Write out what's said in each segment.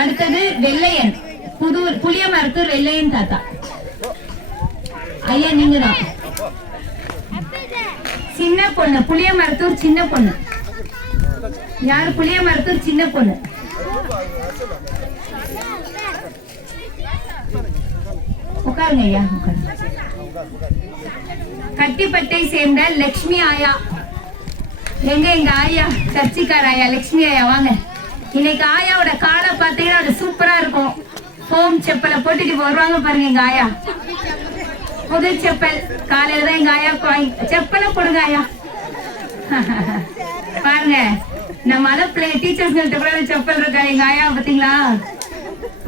அடுத்தது வெள்ளையன், புளியமரத்தூர் வெள்ளையன் தாத்தா. ஐயா நீங்க தான். சின்ன பொண்ணு, புளியமரத்தூர் சின்ன பொண்ணு. யாரு? புளியமரத்தூர் சின்ன பொண்ணு. உட்காருங்க ஐயா, உட்காருங்க. கட்டிப்பட்டை சேர்ந்த லட்சுமி ஆயா. எங்க எங்க ஆயா? சர்ச்சிக்கார ஆயா, லட்சுமி ஆயா வாங்க. இன்னைக்கு ஆயாவோட காலை பார்த்தீங்கன்னா அது சூப்பரா இருக்கும். ஹோம் செப்பலை போட்டுட்டு வருவாங்க பாருங்க எங்க ஆயா. புது செப்பல் காலையில தான் எங்க ஆயா செப்பலை போடுங்க ஆயா. பாருங்க, நம்ம அதை டீச்சர்ஸ்கிட்ட கூட செப்பல் இருக்கா எங்க ஆயா பாத்தீங்களா?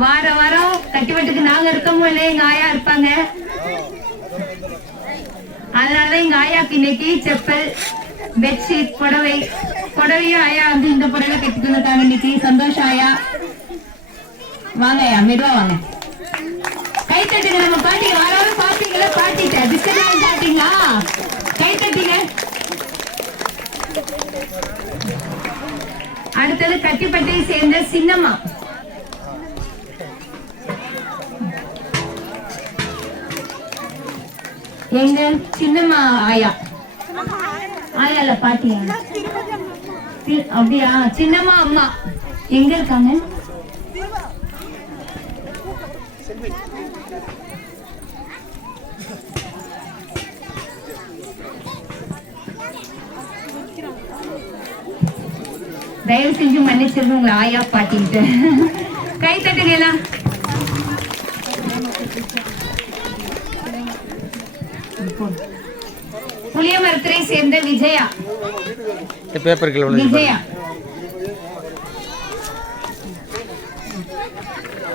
வாரம் வாரம் கட்டிவட்டுக்கு நாங்க இருக்கமோ இல்லையா எங்க ஆயா இருப்பாங்க. அதனாலதான் எங்க ஆயாக்கு இன்னைக்கு செப்பல், பெட்ஷீட், புடவையும் ஆயா வந்து இந்த புடவை கட்டிட்டு வந்துட்டாங்க இன்னைக்கு. சந்தோஷம் ஆயா. வாங்க ஐயா, மெதுவா வாங்க. கை தட்டுங்க. நம்ம பாட்டி வாரம் பாத்தீங்களா? பாட்டிட்ட பிஸ்கட் பாத்தீங்களா? கை தட்டிங்க. அடுத்தது கட்டிப்பட்டியை சேர்ந்த சின்னம்மா. எங்க சின்னம்மா ஆயா. ஆயா இல்ல பாட்டியா? அப்படியா? சின்னம்மா அம்மா எங்க இருக்காங்க? தயவு செஞ்சு மன்னிச்சிருங்க உங்களை ஆயா பாட்டிட்டு. கை தட்டுங்களா? புளியமரத்துறை சேர்ந்த விஜயா. விஜயா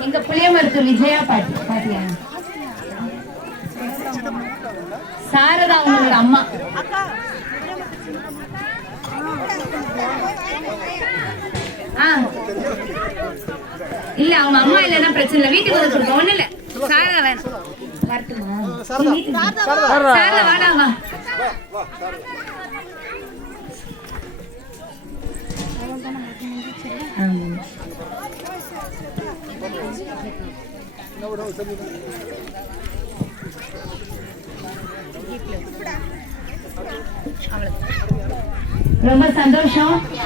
எங்க புளியமரத்தூர் விஜயா பாட்டி. பாட்டியா? சாரதா உங்களோட அம்மா. இல்ல அவங்க அம்மா இல்லன்னா பிரச்சனை இல்ல, வீட்டுக்கு வந்து கொடுப்போம். ஒண்ணு இல்ல, சாரதா வேணும். வரட்டுமா? சாரதா வாடாங்க. ரொம்ப சந்தோஷம்.